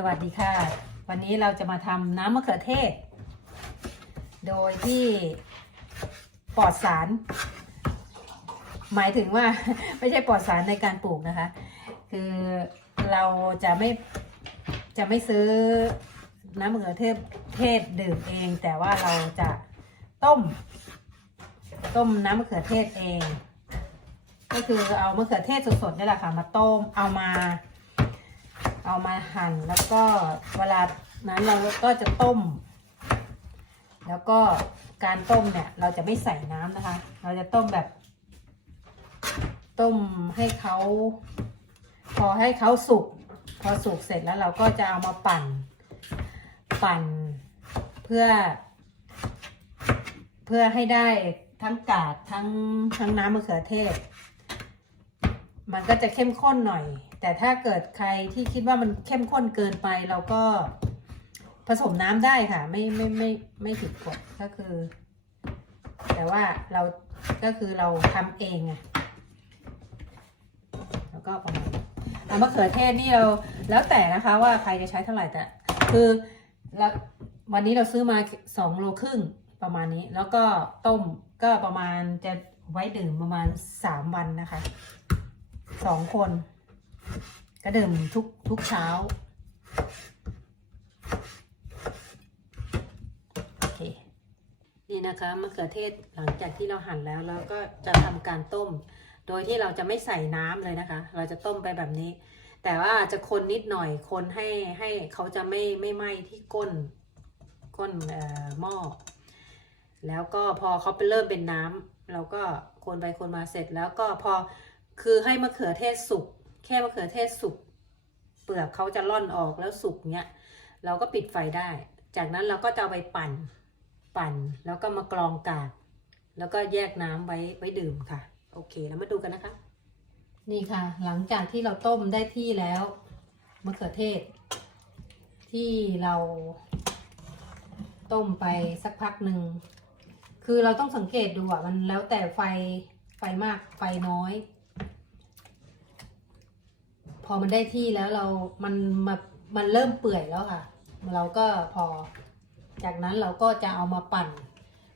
สวัสดีค่ะ วันนี้เราจะมาทำน้ำมะเขือเทศ โดยที่ปลอดสาร หมายถึงว่าไม่ใช่ปลอดสารในการปลูกนะคะ คือเราจะไม่จะไม่ซื้อน้ำมะเขือเทศเทศดื่มเอง แต่ว่าเราจะต้ม ต้มน้ำมะเขือเทศเอง ก็คือเอามะเขือเทศสดๆนี่แหละค่ะมาต้มเอามา เอามาหั่นแล้วก็เวลานั้นเราก็จะต้ม แล้วก็การต้มเนี่ยเราจะไม่ใส่น้ำนะคะ เราจะต้มแบบ ต้มให้เขาพอให้เขาสุก พอสุกเสร็จแล้วเราก็จะเอามาปั่น ปั่นเพื่อ เพื่อให้ได้ทั้งกาดทั้งทั้งน้ำมะเขือเทศ มันก็จะเข้มข้นหน่อย แต่ถ้าเกิดใครที่คิดว่ามันเข้มข้นเกินไปเราก็ผสมน้ำได้ค่ะ ไม่ไม่ไม่ไม่ผิดกฎก็คือ แต่ว่าเราก็คือเราทำเองไงแล้วก็ประมาณเอะมะเขือเทศนี่เราแล้วแต่นะคะว่าใครจะใช้เท่าไหร่แต่คือแล้ววันนี้เราซื้อมาสองโลครึ่งประมาณนี้ แล้วก็ต้มก็ประมาณจะไว้ดื่มประมาณสามวันนะคะสองคน ก็ดื่มทุกทุกเช้า โอเค นี่นะคะมะเขือเทศหลังจากที่เราหั่นแล้วเราก็จะทำการต้ม โดยที่เราจะไม่ใส่น้ำเลยนะคะ เราจะต้มไปแบบนี้ แต่ว่าจะคนนิดหน่อยคนให้ให้เขาจะไม่ไม่ไหม้ที่ก้นก้นหม้อแล้วก็พอเขาไปเริ่มเป็นน้ำเราก็คนไปคนมาเสร็จแล้วก็พอคือให้มะเขือเทศสุก แค่มะเขือเทศสุกเปลือกเขาจะล่อนออกแล้วสุกเนี้ยเราก็ปิดไฟได้ จากนั้นเราก็จะเอาไปปั่นปั่นแล้วก็มากรองกากแล้วก็แยกน้ำไว้ไว้ดื่มค่ะ โอเคแล้วมาดูกันนะคะ นี่ค่ะ หลังจากที่เราต้มได้ที่แล้วมะเขือเทศ ที่เรา ต้มไปสักพักหนึ่งคือเราต้องสังเกตดูอะมันแล้วแต่ไฟไฟมากไฟน้อย พอมันได้ที่แล้วเรา มันมามันเริ่มเปื่อยแล้วค่ะ เราก็พอ จากนั้นเราก็จะเอามาปั่น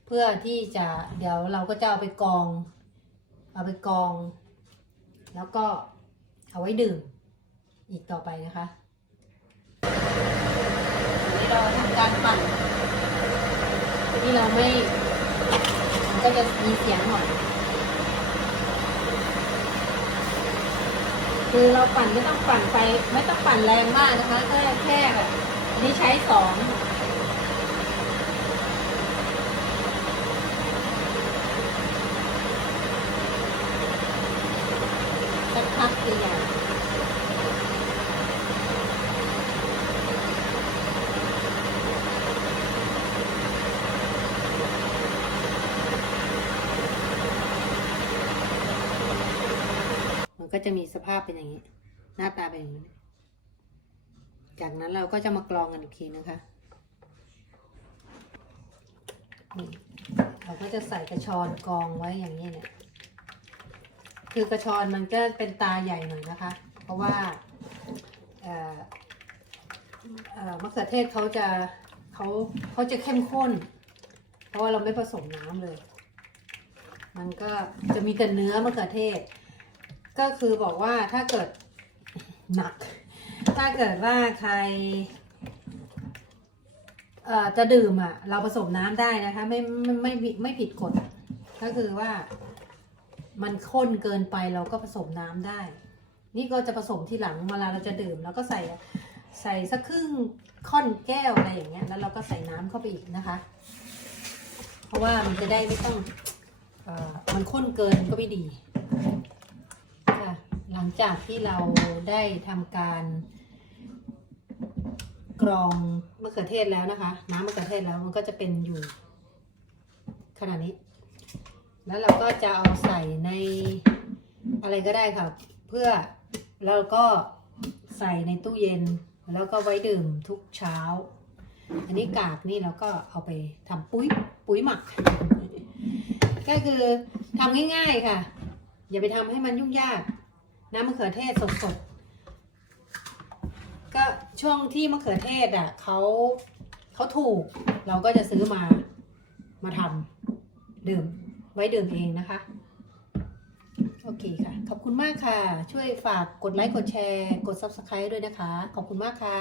เพื่อที่จะเดี๋ยวเราก็จะเอาไปกอง เอาไปกอง แล้วก็เอาไว้ดื่ม อีกต่อไปนะคะทีนี้เราทำการปั่นทีนี้เราไม่มันก็จะมีเสียงหน่อย คือเราปั่นไม่ต้องปั่นไป ไม่ต้องปั่นแรงมากนะคะแค่แค่แบบนี้ใช้สองสักพักใหญ่มัน ก็จะมีสภาพเป็นอย่างนี้ หน้าตาเป็นอย่างนี้ จากนั้นเราก็จะมากรองกันอีกทีนะคะเราก็จะใส่กระชอนกรองไว้อย่างนี้เนี่ย คือกระชอนมันก็เป็นตาใหญ่หน่อยนะคะ เพราะว่าเออเออมะเขือเทศเขาจะเขาเขาจะเข้มข้น เพราะว่าเราไม่ผสมน้ำเลย มันก็จะมีแต่เนื้อมะเขือเทศ ก็คือบอกว่าถ้าเกิดหนัก ถ้าเกิดว่าใครเอ่อจะดื่มอะ เราผสมน้ำได้นะคะไม่ไม่ไม่ไม่ไม่ผิดกฎก็คือว่ามันข้นเกินไปเราก็ผสมน้ำได้ นี่ก็จะผสมทีหลังเวลาเราจะดื่มเราก็ใส่ใส่สักครึ่งค่อนแก้วอะไรอย่างเงี้ย แล้วเราก็ใส่น้ำเข้าไปอีกนะคะ เพราะว่ามันจะได้ไม่ต้องเอ่อมันข้นเกินก็ไม่ดี หลังจากที่เราได้ทำการกรองมะเขือเทศแล้วนะคะ น้ำมะเขือเทศแล้วมันก็จะเป็นอยู่ขนาดนี้ แล้วเราก็จะเอาใส่ในอะไรก็ได้ค่ะ เพื่อเราก็ใส่ในตู้เย็น แล้วก็ไว้ดื่มทุกเช้า อันนี้กากนี่เราก็เอาไปทำปุ๋ยปุ๋ยหมัก ก็คือทำง่ายๆค่ะ อย่าไปทำให้มันยุ่งยาก น้ำมะเขือเทศสดๆ ก็ช่วงที่มะเขือเทศอะเขาเขาถูกเราก็จะซื้อมามาทำดื่มไว้ดื่มเองนะคะ โอเคค่ะ ขอบคุณมากค่ะ ช่วยฝากกดไลค์ กดแชร์ กด Subscribe ด้วยนะคะ ขอบคุณมากค่ะ